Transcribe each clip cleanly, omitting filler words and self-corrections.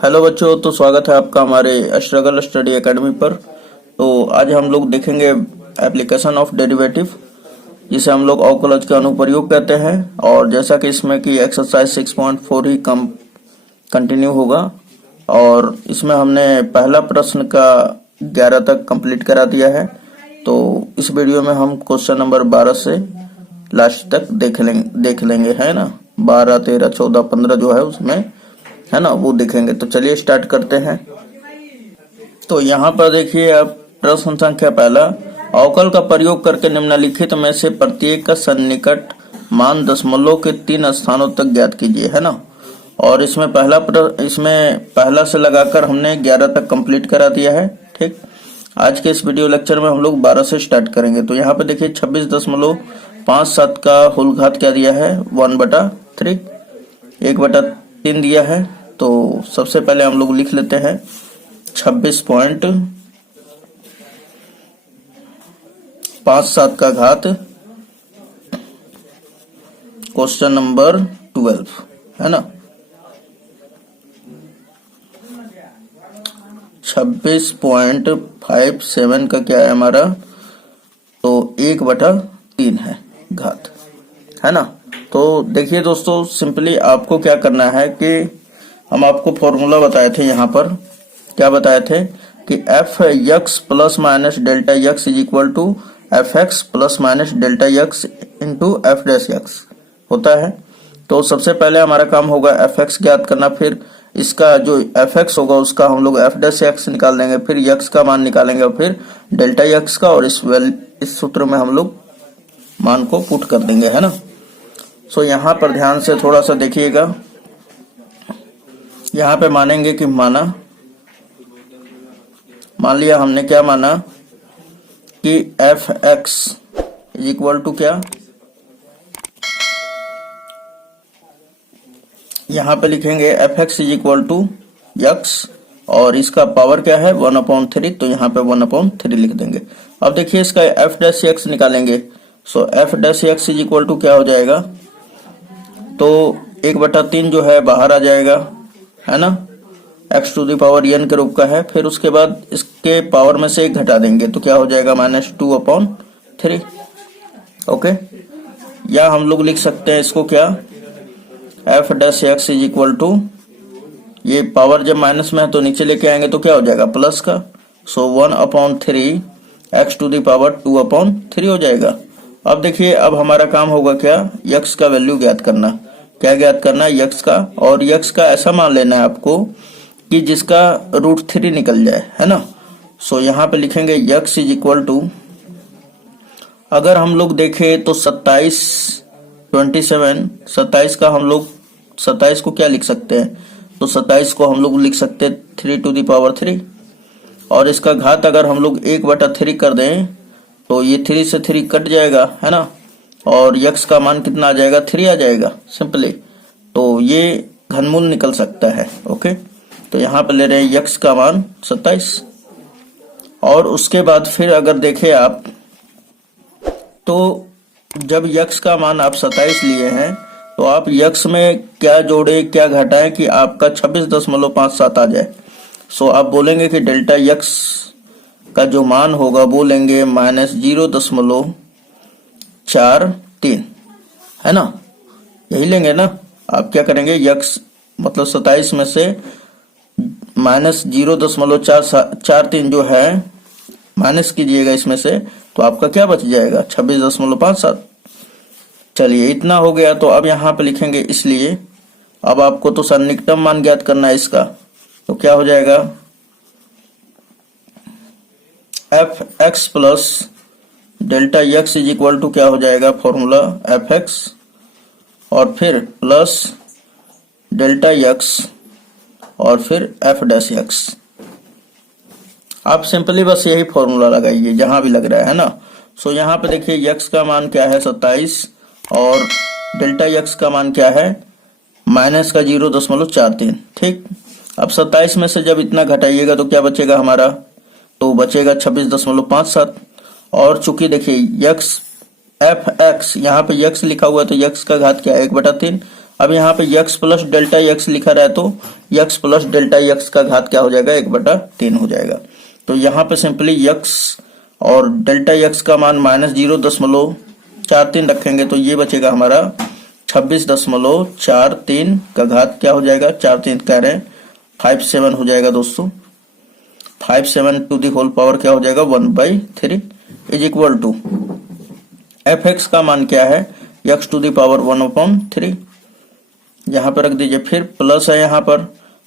Hello बच्चों, तो स्वागत है आपका हमारे स्ट्रगल स्टडी एकेडमी पर। तो आज हम लोग देखेंगे एप्लीकेशन ऑफ डेरिवेटिव, जिसे हम लोग अवकलज के अनुप्रयोग कहते हैं। और जैसा कि इसमें कि एक्सरसाइज 6.4 ही कंटिन्यू होगा, और इसमें हमने पहला प्रश्न का 11 तक कंप्लीट करा दिया है। तो इस वीडियो में हम क्वेश्चन नंबर 12 से लास्ट तक देख लेंगे, है ना। 12, 13, 14, 15 जो है उसमें, है ना, वो देखेंगे। तो चलिए स्टार्ट करते हैं। तो यहाँ पर देखिए आप, प्रश्न संख्या पहला, अवकल का प्रयोग करके निम्नलिखित में से प्रत्येक का सन्निकट मान दशमलव के 3 स्थानों तक ज्ञात कीजिए, है ना। और इसमें इसमें पहला से लगाकर हमने 11 तक कंप्लीट करा दिया है। ठीक, आज के इस वीडियो लेक्चर में हम लोग 12 से स्टार्ट करेंगे। तो यहाँ पे देखिए 26.57 का होल घात क्या दिया है, 1/3, 1/3 दिया है। तो सबसे पहले हम लोग लिख लेते हैं 26.57 का घात, क्वेश्चन नंबर 12, है ना। 26.57 का क्या है हमारा, तो 1/3 है घात, है ना। तो देखिए दोस्तों, सिंपली आपको क्या करना है कि हम आपको फॉर्मूला बताए थे। यहाँ पर क्या बताए थे कि f x plus minus delta x is equal to f x plus minus delta x into f dash x होता है। तो सबसे पहले हमारा काम होगा एफ एक्स ज्ञात करना, फिर इसका जो एफ एक्स होगा उसका हम लोग एफ डैश एक्स निकाल देंगे, फिर एक्स का मान निकालेंगे, और फिर डेल्टा एक्स का, और इस सूत्र में हम लोग मान को पुट कर देंगे, है ना। सो यहाँ पर ध्यान से थोड़ा सा देखिएगा। यहाँ पे मानेंगे कि मान लिया हमने, क्या माना कि f x is equal to क्या, यहाँ पे लिखेंगे f x is equal to x, और इसका पावर क्या है 1/3, तो यहाँ पे 1/3 लिख देंगे। अब देखिए इसका एफ डैश एक्स निकालेंगे। So F dash x is equal to क्या हो जाएगा, तो 1/3 जो है बाहर आ जाएगा, है ना। x to the power n के रूप का है, फिर उसके बाद इसके पावर में से 1 घटा देंगे, तो क्या हो जाएगा -2/3। ओके, या हम लोग लिख सकते हैं इसको क्या, f dash x is equal to, ये पावर जब माइनस में है तो नीचे लेके आएंगे तो क्या हो जाएगा प्लस का। सो 1/3 x टू दी पावर 2/3 हो जाएगा। अब देखिए, अब हमारा काम होगा क्या, x का वैल्यू ज्ञात करना। क्या ज्ञात करना है, x का, और x का ऐसा मान लेना है आपको कि जिसका √3 निकल जाए, है ना। सो यहाँ पे लिखेंगे x इज इक्वल टू, अगर हम लोग देखें तो 27 का हम लोग 27 को क्या लिख सकते हैं, तो 27 को हम लोग लिख सकते हैं 3 टू दी पावर 3, और इसका घात अगर हम लोग 1/3 कर दें तो ये 3 से 3 कट जाएगा, है ना, और x का मान कितना आ जाएगा, 3 आ जाएगा सिंपली। तो ये घनमूल निकल सकता है। ओके, तो यहाँ पे ले रहे हैं x का मान 27, और उसके बाद फिर अगर देखें आप, तो जब x का मान आप 27 लिए हैं, तो आप x में क्या जोड़े क्या घटाएं कि आपका 26.57 आ जाए। सो आप बोलेंगे कि डेल्टा x का जो मान होगा वो लेंगे -0.43, है ना, यही लेंगे ना। आप क्या करेंगे, x मतलब 27 में से -0.443 जो है माइनस कीजिएगा इसमें से, तो आपका क्या बच जाएगा 26.57। चलिए, इतना हो गया। तो अब यहाँ पे लिखेंगे, इसलिए अब आपको तो सन्निकटम मान ज्ञात करना है इसका, तो क्या हो जाएगा, f x plus delta x is equal to क्या हो जाएगा, फॉर्मूला एफ एक्स और फिर प्लस डेल्टा एक्स और फिर एफ डैश एक्स। आप सिंपली बस यही फॉर्मूला लगाइए जहां भी लग रहा है ना। सो यहाँ पे देखिए x का मान क्या है 27, और डेल्टा x का मान क्या है माइनस का 0.43। ठीक, अब 27 में से जब इतना घटाइएगा तो क्या बचेगा हमारा, तो बचेगा 26.57। और चूंकि देखिए x एफ एक्स, यहाँ पे x लिखा हुआ है तो x का घात क्या है 1/3, अब यहाँ पे x प्लस डेल्टा x लिखा रहा है तो x प्लस डेल्टा x का घात क्या हो जाएगा, 1/3 हो जाएगा। तो यहाँ पे सिंपली x और डेल्टा x का मान -0.43 रखेंगे तो ये बचेगा हमारा 26.43 का घात क्या हो जाएगा, 4×3 कह रहे हैं 57 हो जाएगा दोस्तों। 57 टू द होल पावर क्या हो जाएगा, 1/3 इज इक्वल टू fx का मान क्या है, x टू द पावर 1/3 यहाँ पर रख दीजिए। फिर प्लस है यहाँ पर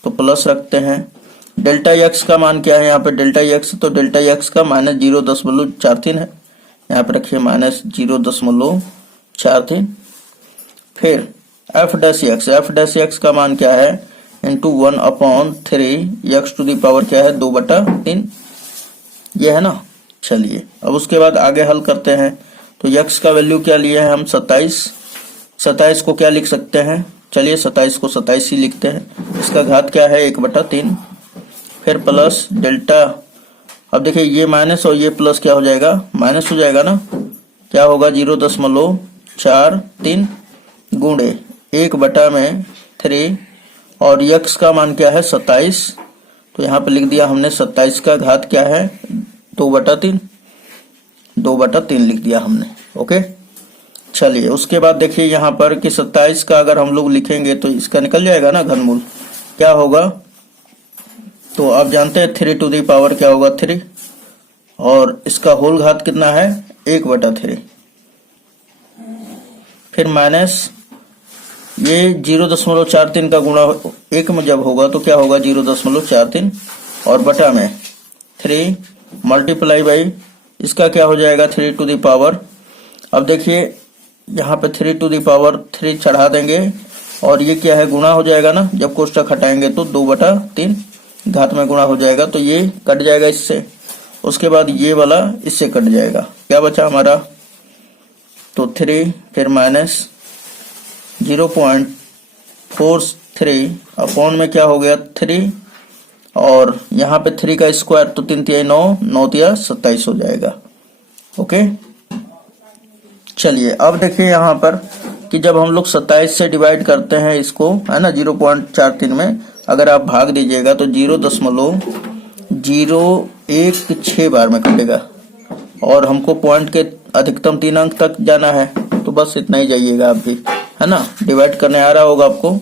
तो प्लस रखते हैं। डेल्टा x का मान क्या है यहाँ पे, डेल्टा x तो डेल्टा x का -0.43 है, यहाँ पे रखिए -0.43। फिर f डैश x का मान क्या है, into 1/3 x to the power क्या है, 2/3 ये है ना। चलिए अब उसके बाद आगे हल करते हैं। तो x का वैल्यू क्या लिए हैं हम, 27 को क्या लिख सकते हैं, चलिए 27 को 27 ही लिखते हैं। इसका घात क्या है, 1/3। फिर प्लस डेल्टा, अब देखिए ये माइनस और ये प्लस क्या हो जाएगा, माइनस हो जाएगा ना, क्या होगा 0.43 गुणे 1/3 और x का मान क्या है 27, तो यहाँ पे लिख दिया हमने 27 का घात क्या है 2/3 लिख दिया हमने। ओके चलिए उसके बाद देखिए यहाँ पर कि 27 का अगर हम लोग लिखेंगे तो इसका निकल जाएगा ना घनमूल, क्या होगा, तो आप जानते हैं 3 टू दी पावर क्या होगा 3 और इसका होल घात कितना है 1/3। फिर माइनस ये 0.43 का गुणा 1 में जब होगा तो क्या होगा 0.43 और बटा में 3 मल्टीप्लाई बाई इसका क्या हो जाएगा 3 टू दी पावर। अब देखिए यहाँ पे 3 टू दी पावर 3 चढ़ा देंगे और ये क्या है गुणा हो जाएगा ना, जब कोष्ठक हटाएंगे तो 2/3 घात में गुणा हो जाएगा तो ये कट जाएगा इससे। उसके बाद ये वाला इससे कट जाएगा, क्या बचा हमारा, तो 3 फिर माइनस 0.43 अपॉन में क्या हो गया 3 और यहाँ पे 3 का स्क्वायर तो 3 तिया 9, 9 तिया 27 हो जाएगा। ओके चलिए अब देखिए यहाँ पर कि जब हम लोग 27 से डिवाइड करते हैं इसको, है ना, 0.43 में अगर आप भाग दीजिएगा तो 0.016 बार में कटेगा और हमको पॉइंट के अधिकतम 3 अंक तक जाना है, तो बस इतना ही जाइएगा आप भी, है ना, डिवाइड करने आ रहा होगा आपको।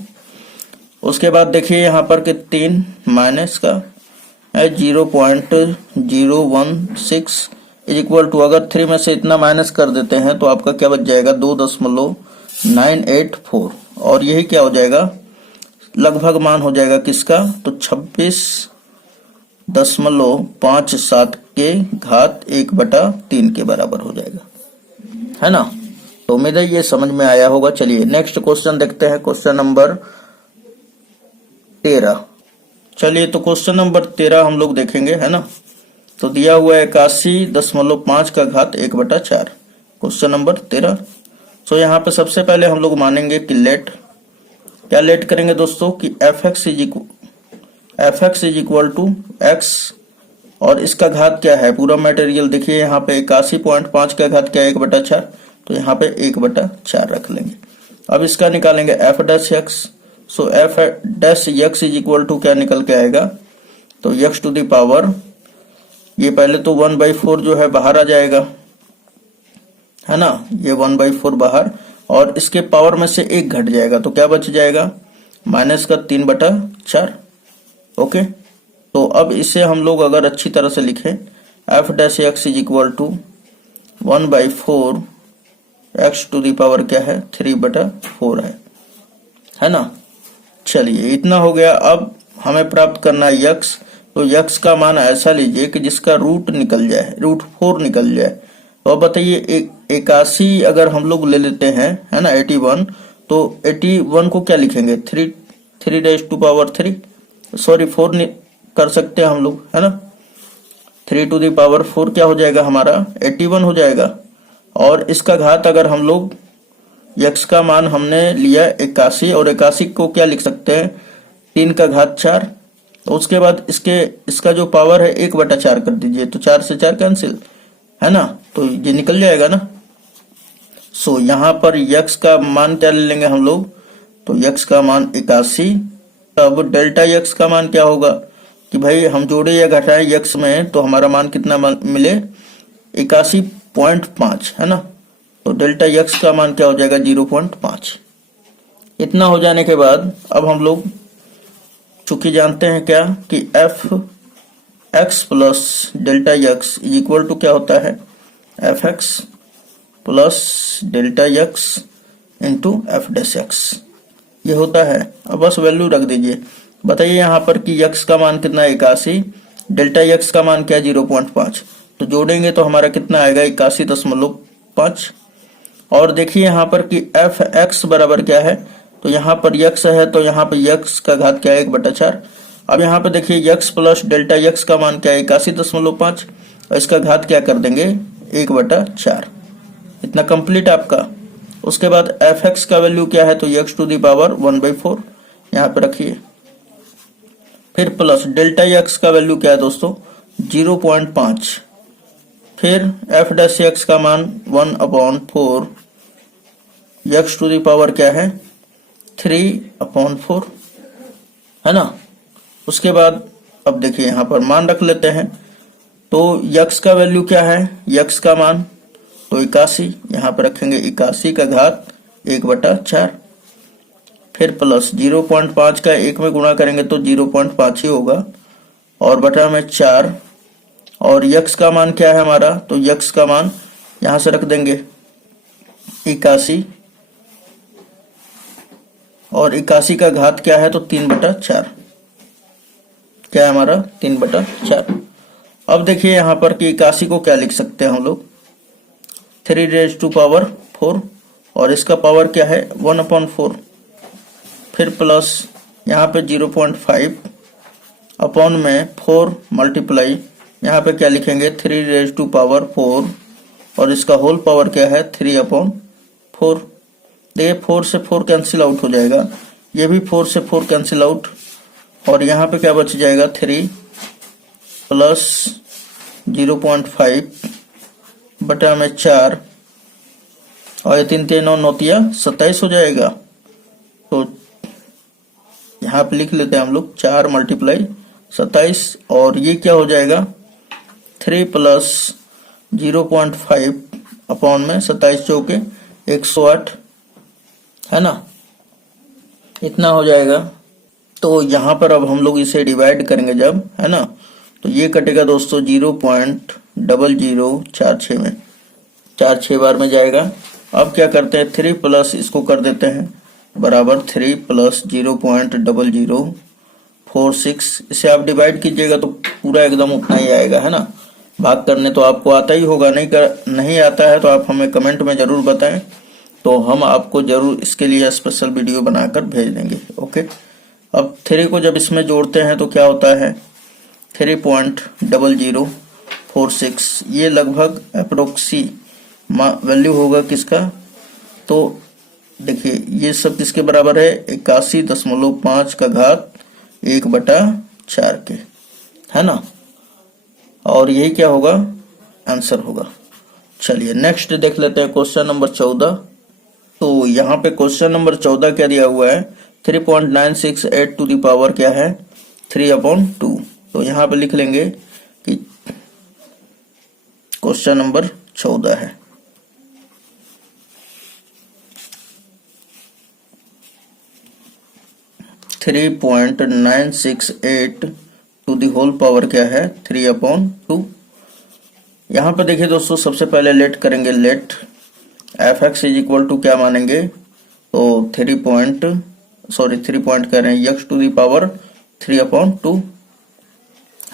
उसके बाद देखिए यहाँ पर कि 3 माइनस का है 0.016 इज इक्वल टू, अगर 3 में से इतना माइनस कर देते हैं तो आपका क्या बच जाएगा 2.984 और यही क्या हो जाएगा लगभग मान हो जाएगा किसका, तो 26.57 के घात 1/3 के बराबर हो जाएगा, है ना। तो उम्मीद है ये समझ में आया होगा। चलिए नेक्स्ट क्वेश्चन देखते हैं, क्वेश्चन नंबर 13। चलिए तो क्वेश्चन नंबर 13 हम लोग देखेंगे, है ना। तो दिया हुआ है 81.5 का घात 1/4, क्वेश्चन नंबर 13। सो यहाँ पे सबसे पहले हम लोग मानेंगे कि लेट, क्या लेट करेंगे दोस्तों कि fx is equal to x और इसका घात क्या है, पूरा मटेरियल देखिए यहाँ पे 81.5 का घात क्या है 1/4, तो यहाँ पे 1/4 रख लेंगे। अब इसका निकालेंगे f dash x, so f dash x is equal to क्या निकल के आएगा, तो x टू दी पावर ये पहले तो 1/4 जो है बाहर आ जाएगा, है ना, ये 1/4 बाहर और इसके पावर में से 1 घट जाएगा तो क्या बच जाएगा माइनस का 3/4। ओके तो अब इसे हम लोग अगर अच्छी तरह से लिखें f dash x is equal to 1/4 x to the power क्या है 3/4 है ना। चलिए इतना हो गया। अब हमें प्राप्त करना है x, तो x का मान ऐसा लीजिए कि जिसका रूट निकल जाए, √4 निकल जाए। तो अब बताइए 81 अगर हम लोग ले लेते हैं, है ना, 81, तो 81 को क्या लिखेंगे 3 सॉरी 4 कर सकते हैं हम लोग, है ना। 3 टू दी पावर 4 क्या हो जाएगा हमारा 81 हो जाएगा और इसका घात अगर हम लोग x का मान हमने लिया 81 और 81 को क्या लिख सकते हैं 3 का घात 4, तो उसके बाद इसका जो पावर है 1/4 कर दीजिए तो 4 से 4 कैंसिल, है ना, तो ये निकल जाएगा ना। सो यहाँ पर x का मान क्या ले लेंगे हम लोग तो x का मान 81। अब डेल्टा x का मान क्या होगा कि भाई हम जोड़े या घटाएं x में, तो हमारा मान कितना मिले 81.5, है ना। तो डेल्टा x का मान क्या हो जाएगा 0.5। इतना हो जाने के बाद अब हम लोग चूंकि जानते हैं क्या कि f x plus delta x is equal to क्या होता है f x plus delta x into f dash x, ये होता है। अब बस वैल्यू रख दीजिए। बताइए यहाँ पर कि x का मान कितना है 81, डेल्टा x का मान क्या है 0.5, तो जोड़ेंगे तो हमारा कितना आएगा 81.5। और देखिए यहाँ पर कि एफ एक्स बराबर क्या है, तो यहाँ पर x है तो यहाँ पर x का घात क्या है 1/4। अब यहाँ पर देखिए x प्लस डेल्टा x का मान क्या है 81.5, और इसका घात क्या कर देंगे 1/4। इतना कंप्लीट आपका। उसके बाद एफ एक्स का वैल्यू क्या है, तो x टू दी पावर 1/4 यहाँ पे रखिए। फिर प्लस डेल्टा x का वैल्यू क्या है दोस्तों 0.5। फिर एफ डैश एक्स का मान 1/4, x टू दी पावर क्या है 3/4, है ना। उसके बाद अब देखिए यहाँ पर मान रख लेते हैं। तो x का वैल्यू क्या है, x का मान तो 81, यहाँ पर रखेंगे 81 का घात 1/4। फिर प्लस 0.5 का 1 में गुणा करेंगे तो 0.5 ही होगा, और बटा में 4। और x का मान क्या है हमारा, तो x का मान यहाँ से रख देंगे 81, और 81 का घात क्या है तो 3/4, क्या है हमारा 3/4। अब देखिए यहाँ पर कि 81 को क्या लिख सकते हैं हम लोग 3⁴, और इसका पावर क्या है 1/4। फिर प्लस यहाँ पे 0.5 अपॉन में 4 मल्टीप्लाई, यहाँ पे क्या लिखेंगे 3⁴, और इसका होल पावर क्या है 3/4। देखिए 4 से 4 कैंसिल आउट हो जाएगा, ये भी 4 से 4 कैंसिल आउट, और यहाँ पे क्या बच जाएगा 3 प्लस 0.5 बटा में 4, और ये 3 3 9 27 हो जाएगा। तो यहाँ पे लिख लेते हैं हम लोग 4 मल्टीप्लाई 27, और ये क्या हो जाएगा 3 प्लस 0.5 अपॉन में 27 चौके 108, है ना। इतना हो जाएगा। तो यहाँ पर अब हम लोग इसे डिवाइड करेंगे जब, है ना, तो ये कटेगा दोस्तों 0.0046 में, 4 बार में जाएगा। अब क्या करते हैं 3 प्लस इसको कर देते हैं बराबर 3 प्लस 0.0046, इसे आप डिवाइड कीजिएगा तो पूरा एकदम उतना ही आएगा, है ना। भाग करने तो आपको आता ही होगा, नहीं आता है तो आप हमें कमेंट में जरूर बताएं, तो हम आपको जरूर इसके लिए स्पेशल वीडियो बनाकर भेज देंगे। ओके। अब 3 को जब इसमें जोड़ते हैं तो क्या होता है 3.0046, ये लगभग अप्रोक्सी वैल्यू होगा किसका, तो देखिए ये सब किसके बराबर है 81.5 का घात 1/4 के, है ना। और यही क्या होगा आंसर होगा। चलिए नेक्स्ट देख लेते हैं क्वेश्चन नंबर 14। तो यहाँ पे क्वेश्चन नंबर 14 क्या दिया हुआ है 3.968 टू दी पावर क्या है 3/2। तो यहाँ पे लिख लेंगे कि क्वेश्चन नंबर 14 है। Three 3.968 to the whole power क्या है 3/2। यहाँ पे देखिए दोस्तों सबसे पहले लेट करेंगे, let f x is equal to क्या मानेंगे, तो 3 पॉइंट कर रहे हैं एक्स टू दी पावर 3/2,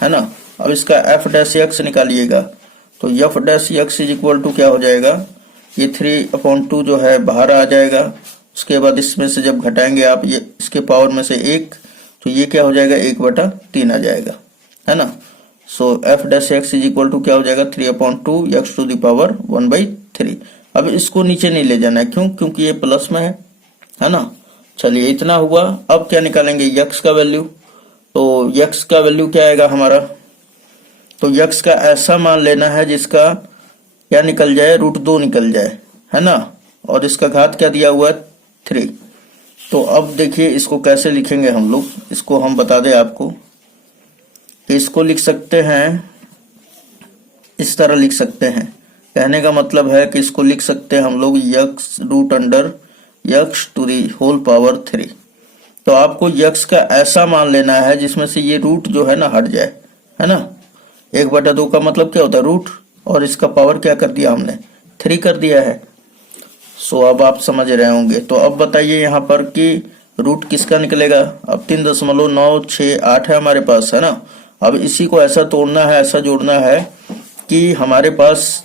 है ना। अब इसका एफ डैश एक्स निकालिएगा, तो f dash x is equal to क्या हो जाएगा, ये 3/2 जो है बाहर आ जाएगा। उसके बाद इसमें से जब घटाएंगे आप ये इसके पावर में से 1, तो ये क्या हो जाएगा 1/3 आ जाएगा, है ना। So F dash x is equal to क्या हो जाएगा 3/2 एक्स टू दी पावर 1/3। अब इसको नीचे नहीं ले जाना है, क्योंकि ये प्लस में है ना। चलिए इतना हुआ। अब क्या निकालेंगे x का वैल्यू, तो x का वैल्यू क्या आएगा हमारा, तो x का ऐसा मान लेना है जिसका क्या निकल जाए √2 निकल जाए, है ना। और इसका घात क्या दिया हुआ है 3, तो अब देखिए इसको कैसे लिखेंगे हम लोग, इसको हम बता दें आपको कि इसको लिख सकते हैं, इस तरह लिख सकते हैं। कहने का मतलब है कि इसको लिख सकते हैं हम लोग x root under x to the whole power 3। तो आपको यक्स का ऐसा मान लेना है जिसमें से ये रूट जो है ना हट जाए, है ना। 1/2 का मतलब क्या होता है, रूट, और इसका पावर क्या कर दिया हमने, 3 कर दिया है। सो अब आप समझ रहे होंगे। तो अब बताइए यहाँ पर कि रूट किसका निकलेगा। अब 3.968 है हमारे पास, है ना। अब इसी को ऐसा तोड़ना है, ऐसा जोड़ना है कि हमारे पास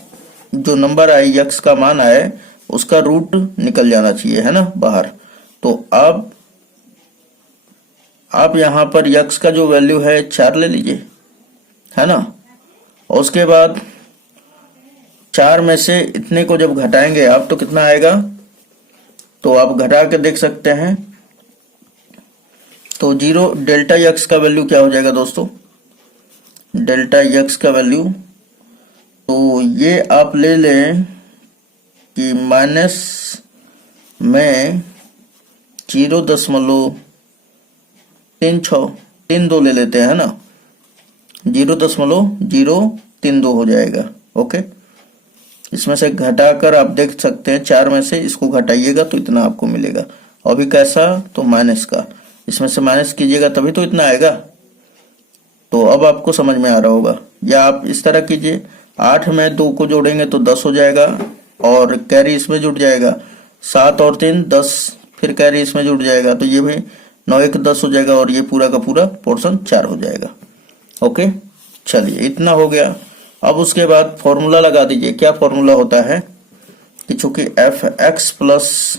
जो नंबर आए, यक्स का मान आए, उसका रूट निकल जाना चाहिए, है ना, बाहर। तो अब आप यहाँ पर यक्स का जो वैल्यू है 4 ले लीजिए, है ना। और उसके बाद 4 में से इतने को जब घटाएंगे आप तो कितना आएगा, तो आप घटा के देख सकते हैं। तो 0 डेल्टा यक्स का वैल्यू क्या हो जाएगा दोस्तों, डेल्टा यक्स का वैल्यू, तो ये आप ले लें कि माइनस में 0.3632 ले लेते हैं, है ना। 0.032 हो जाएगा। ओके, इसमें से घटाकर आप देख सकते हैं 4 में से इसको घटाइएगा तो इतना आपको मिलेगा। अभी कैसा, तो माइनस का, इसमें से माइनस कीजिएगा तभी तो इतना आएगा। तो अब आपको समझ में आ रहा होगा। या आप इस तरह कीजिए, 8 में 2 को जोड़ेंगे तो 10 हो जाएगा और कैरी इसमें जुड़ जाएगा। 7 और 3 10, फिर कैरी इसमें जुड़ जाएगा, तो ये भी 9 1 10 हो जाएगा और ये पूरा का पूरा पोर्शन 4 हो जाएगा। ओके, चलिए इतना हो गया। अब उसके बाद फॉर्मूला लगा दीजिए। क्या फॉर्मूला होता है कि चूंकि f x plus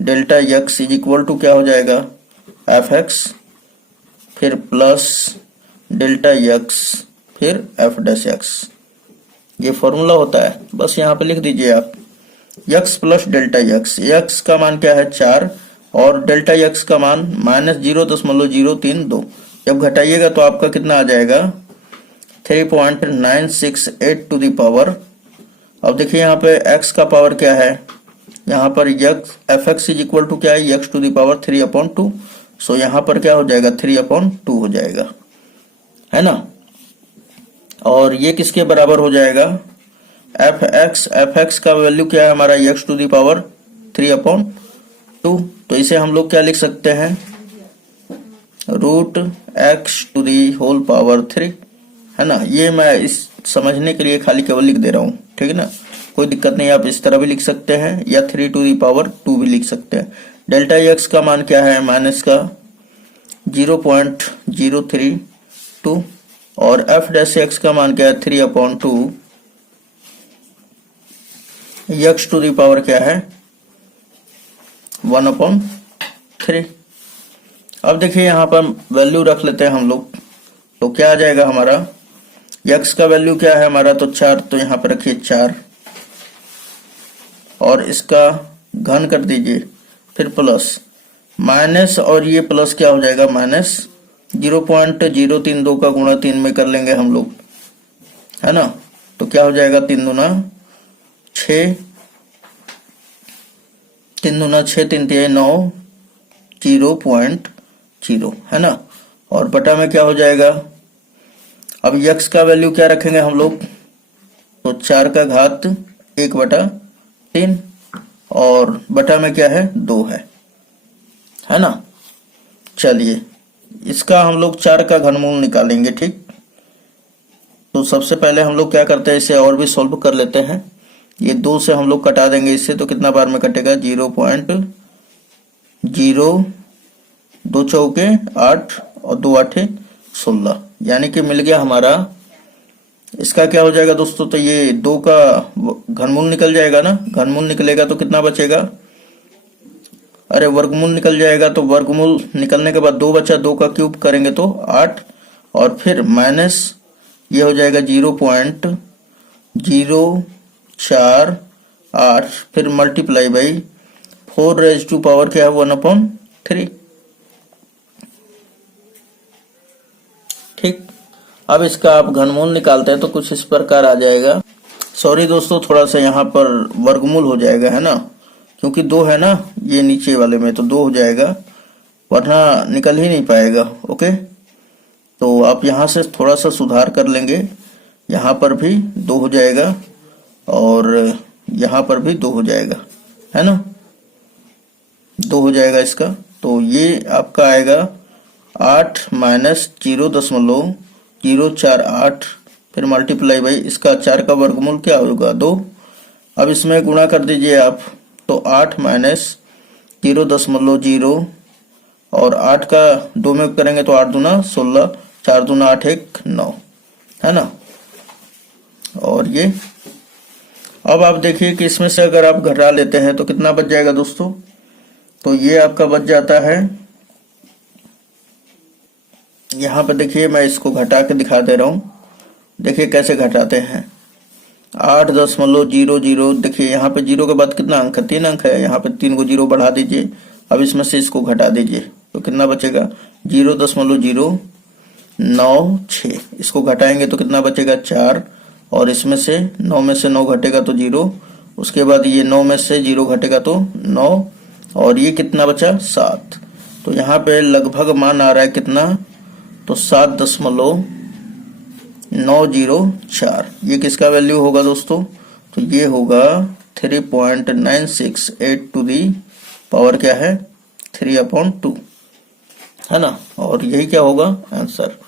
delta x is equal to क्या हो जाएगा, एफ एक्स फिर प्लस डेल्टा यक्स फिर एफ डैश एक्स, ये फॉर्मूला होता है। बस यहाँ पे लिख दीजिए आप x plus delta x. X का मान क्या है 4 और डेल्टा यक्स का मान -0.032। जब घटाइएगा तो आपका कितना आ जाएगा 3.968 टू दी पावर। अब देखिए यहाँ पे x का पावर क्या है, यहाँ पर x f x is equal to क्या है, x to the power 3/2। So यहाँ पर क्या हो जाएगा 3/2 हो जाएगा, है ना। और ये किसके बराबर हो जाएगा, एफ एक्स का वैल्यू क्या है हमारा, यक्स टू दी पावर 3/2। तो इसे हम लोग क्या लिख सकते हैं, root x to the whole power 3, है ना। ये मैं इस समझने के लिए खाली केवल लिख दे रहा हूँ, ठीक है ना, कोई दिक्कत नहीं। आप इस तरह भी लिख सकते हैं या 3 टू दी पावर 2 भी लिख सकते हैं। डेल्टा एक्स का मान क्या है, माइनस का 0.032 और एफ डैश एक्स का मान क्या है 3/2, यक्स टू दी पावर क्या है 1/3। अब देखिए यहाँ पर वैल्यू रख लेते हैं हम लोग, तो क्या आ जाएगा हमारा, यक्स का वैल्यू क्या है हमारा, तो 4, तो यहाँ पर रखिए 4 और इसका घन कर दीजिए, फिर प्लस माइनस, और ये प्लस क्या हो जाएगा माइनस 0.032 का गुणा 3 में कर लेंगे हम लोग, है ना। तो क्या हो जाएगा 3 दूना 6, 3 दूना 6, 3 तिहाई 9, 0.0, है ना। और बटा में क्या हो जाएगा, अब यक्स का वैल्यू क्या रखेंगे हम लोग, तो 4 का घात 1/3 और बटा में क्या है 2 है ना। चलिए इसका हम लोग 4 का घनमूल निकालेंगे, ठीक। तो सबसे पहले हम लोग क्या करते हैं, इसे और भी सोल्व कर लेते हैं। ये 2 से हम लोग कटा देंगे इससे, तो कितना बार में कटेगा 0.0, 2 चौके 8 और 2 8 16, यानी कि मिल गया हमारा। इसका क्या हो जाएगा दोस्तों, तो ये 2 का घनमूल निकल जाएगा ना, घनमूल निकलेगा तो कितना बचेगा, अरे वर्गमूल निकल जाएगा। तो वर्गमूल निकलने के बाद 2 बचा, 2 का क्यूब करेंगे तो 8 और फिर माइनस ये हो जाएगा 0.048 फिर multiply by 4 raise to power क्या है 1/3, ठीक। अब इसका आप घनमूल निकालते हैं तो कुछ इस प्रकार आ जाएगा। सॉरी दोस्तों, थोड़ा सा यहाँ पर वर्गमूल हो जाएगा, है ना। क्योंकि 2 है ना ये नीचे वाले में, तो 2 हो जाएगा, वरना निकल ही नहीं पाएगा। ओके, तो आप यहाँ से थोड़ा सा सुधार कर लेंगे, यहाँ पर भी 2 हो जाएगा और यहाँ पर भी 2 हो जाएगा, है ना, 2 हो जाएगा इसका। तो ये आपका आएगा 8 माइनस 0.048, फिर मल्टीप्लाई बाई इसका 4 का वर्गमूल क्या होगा 2। अब इसमें गुणा कर दीजिए आप, तो 8 माइनस 0.0 और 8 का 2 में करेंगे तो 8 दूना 16, 4 दूना 8 1 9, है ना। और ये अब आप देखिए कि इसमें से अगर आप घटा लेते हैं तो कितना बच जाएगा दोस्तों, तो ये आपका बच जाता है, यहाँ पे देखिए मैं इसको घटा के दिखा दे रहा हूँ, देखिए कैसे घटाते हैं। 8.00, देखिए यहाँ पे 0 के बाद कितना अंक है, 3 अंक है, यहाँ पे 3 को 0 बढ़ा दीजिए। अब इसमें से इसको घटा दीजिए तो कितना बचेगा 0.096, इसको घटाएंगे तो कितना बचेगा 4, और इसमें से 9 में से 9 घटेगा तो 0, उसके बाद ये 9 में से 0 घटेगा तो 9, और ये कितना बचा 7। तो यहाँ पे लगभग मान आ रहा है कितना, तो 7.904। ये किसका वैल्यू होगा दोस्तों, तो ये होगा 3.968 टू दी पावर क्या है 3/2, है ना। और यही क्या होगा आंसर।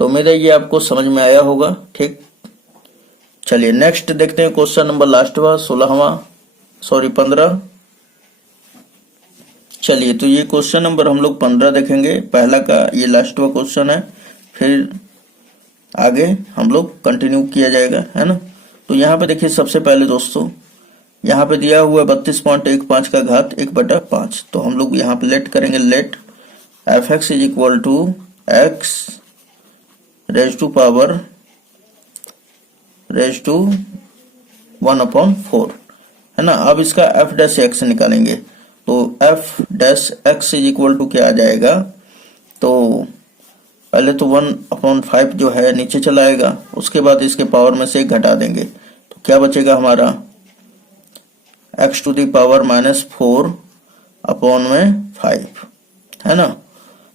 तो मेरा ये आपको समझ में आया होगा, ठीक। चलिए नेक्स्ट देखते हैं क्वेश्चन नंबर लास्टवा 15। चलिए तो ये क्वेश्चन नंबर हम लोग 15 देखेंगे, पहला का ये लास्टवा क्वेश्चन है, फिर आगे हम लोग कंटिन्यू किया जाएगा, है ना। तो यहाँ पे देखिए सबसे पहले दोस्तों यहाँ पे दिया हुआ है 32.15 का घात 1/5, तो हम लोग यहाँ पे लेट करेंगे, let f(x) is equal to x raise to power raise to 1/4, है ना। अब इसका f'(x) निकालेंगे, तो f'(x) इज इक्वल टू क्या आ जाएगा, तो पहले तो 1/5 जो है नीचे चला आएगा, उसके बाद इसके पावर में से 1 घटा देंगे, तो क्या बचेगा हमारा x टू दी पावर -4/5, है ना।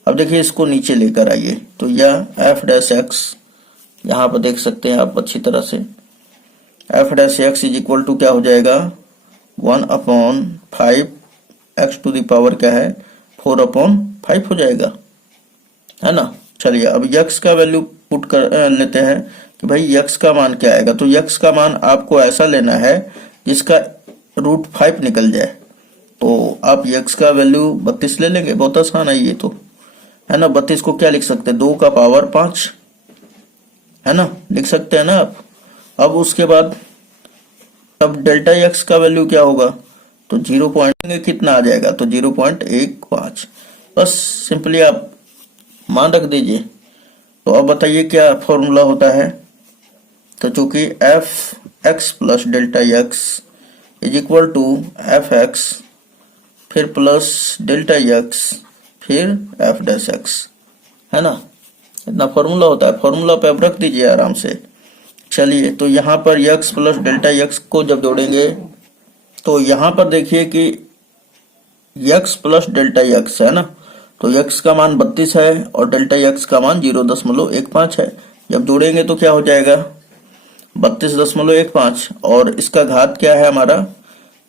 अब देखिए इसको नीचे लेकर आइए, तो यह f'(x) यहाँ पर देख सकते हैं आप अच्छी तरह से, f'(x) इज इक्वल टू क्या हो जाएगा 1/5, x टू दी पावर क्या है 4/5 हो जाएगा, है ना। चलिए अब x का वैल्यू पुट कर लेते हैं कि भाई x का मान क्या आएगा, तो x का मान आपको ऐसा लेना है जिसका √5 निकल जाए, तो आप x का वैल्यू 32 ले लेंगे, बहुत आसान है ये तो, है ना। 32 को क्या लिख सकते हैं 2 का पावर 5, है ना, लिख सकते हैं ना आप। अब उसके बाद अब डेल्टा x का वैल्यू क्या होगा, तो 0 कितना आ जाएगा, तो 0.15, बस सिंपली आप मान रख दीजिए। तो अब बताइए क्या फॉर्मूला होता है, तो चूंकि f(x) plus delta x is equal to f(x) फिर प्लस डेल्टा x फिर f'(x), है ना, इतना फॉर्मूला होता है। फॉर्मूला पे आप रख दीजिए आराम से। चलिए तो यहाँ पर x प्लस डेल्टा x को जब जोड़ेंगे तो यहाँ पर देखिए कि x प्लस डेल्टा x है ना, तो x का मान 32 है और डेल्टा x का मान 0.15 है, जब जोड़ेंगे तो क्या हो जाएगा 32.15, और इसका घात क्या है हमारा,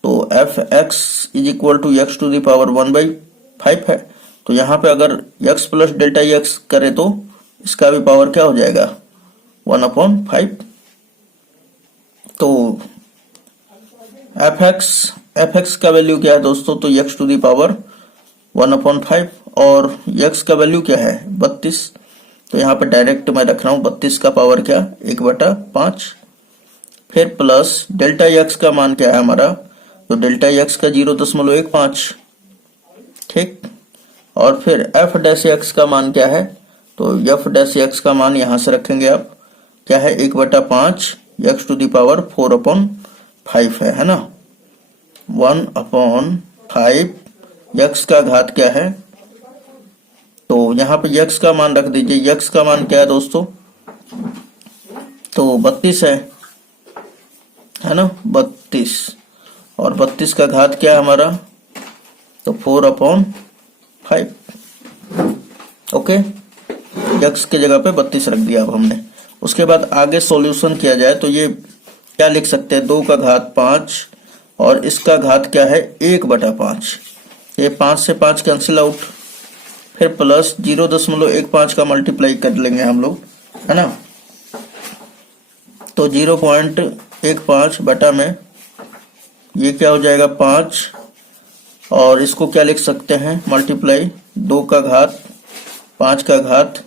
तो f(x) is equal to x to the power 1/5 है, तो यहाँ पे अगर x प्लस डेल्टा x करे तो इसका भी पावर क्या हो जाएगा 1/5। तो f(x) का वैल्यू क्या है दोस्तों, तो x टू दी पावर 1/5, और x का वैल्यू क्या है 32, तो यहाँ पे डायरेक्ट मैं रख रहा हूँ 32 का पावर क्या 1/5, फिर प्लस डेल्टा x का मान क्या है हमारा, तो डेल्टा x का 0.15, ठीक। और फिर f'(x) का मान क्या है, तो f'(x) का मान यहाँ से रखेंगे आप, क्या है 1/5 x टू दी पावर 4/5 है ना, 1/5 x का घात क्या है, तो यहाँ पे x का मान रख दीजिए। x का मान क्या है दोस्तों, तो 32 है ना, 32, और 32 का घात क्या है हमारा, तो 4/5। ओके, x की जगह पे 32 रख दिया अब हमने। उसके बाद आगे सॉल्यूशन किया जाए तो ये क्या लिख सकते हैं, 2 का घात 5 और इसका घात क्या है 1/5। ये 5 से 5 कैंसिल आउट, फिर प्लस 0.15 का मल्टीप्लाई कर लेंगे हम लोग, है ना। तो 0.15 बटा में ये क्या हो जाएगा 5, और इसको क्या लिख सकते हैं मल्टीप्लाई 2 का घात 5 का घात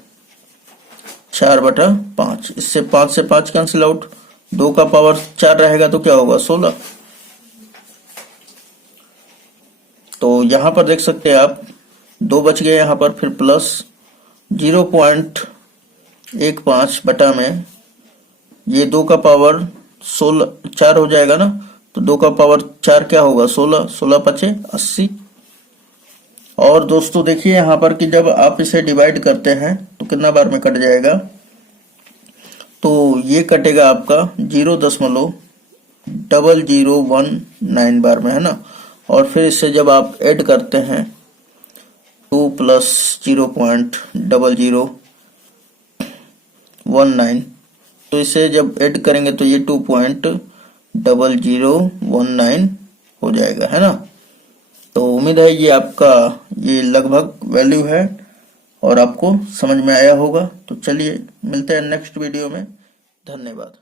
4/5। इससे 5 से 5 कैंसिल आउट, 2 का पावर 4 रहेगा तो क्या होगा 16। तो यहां पर देख सकते हैं आप 2 बच गए यहां पर, फिर प्लस 0.15 बटा में ये 2 का पावर 16 4 हो जाएगा ना, तो 2 का पावर 4 क्या होगा 16, 16 पचे 80। और दोस्तों देखिए यहाँ पर कि जब आप इसे डिवाइड करते हैं तो कितना बार में कट जाएगा, तो ये कटेगा आपका 0.0019 बार में, है ना। और फिर इससे जब आप ऐड करते हैं 2 प्लस 0.0019, तो इसे जब ऐड करेंगे तो ये 2.0019 हो जाएगा, है ना। तो उम्मीद है ये आपका ये लगभग वैल्यू है और आपको समझ में आया होगा। तो चलिए मिलते हैं नेक्स्ट वीडियो में, धन्यवाद।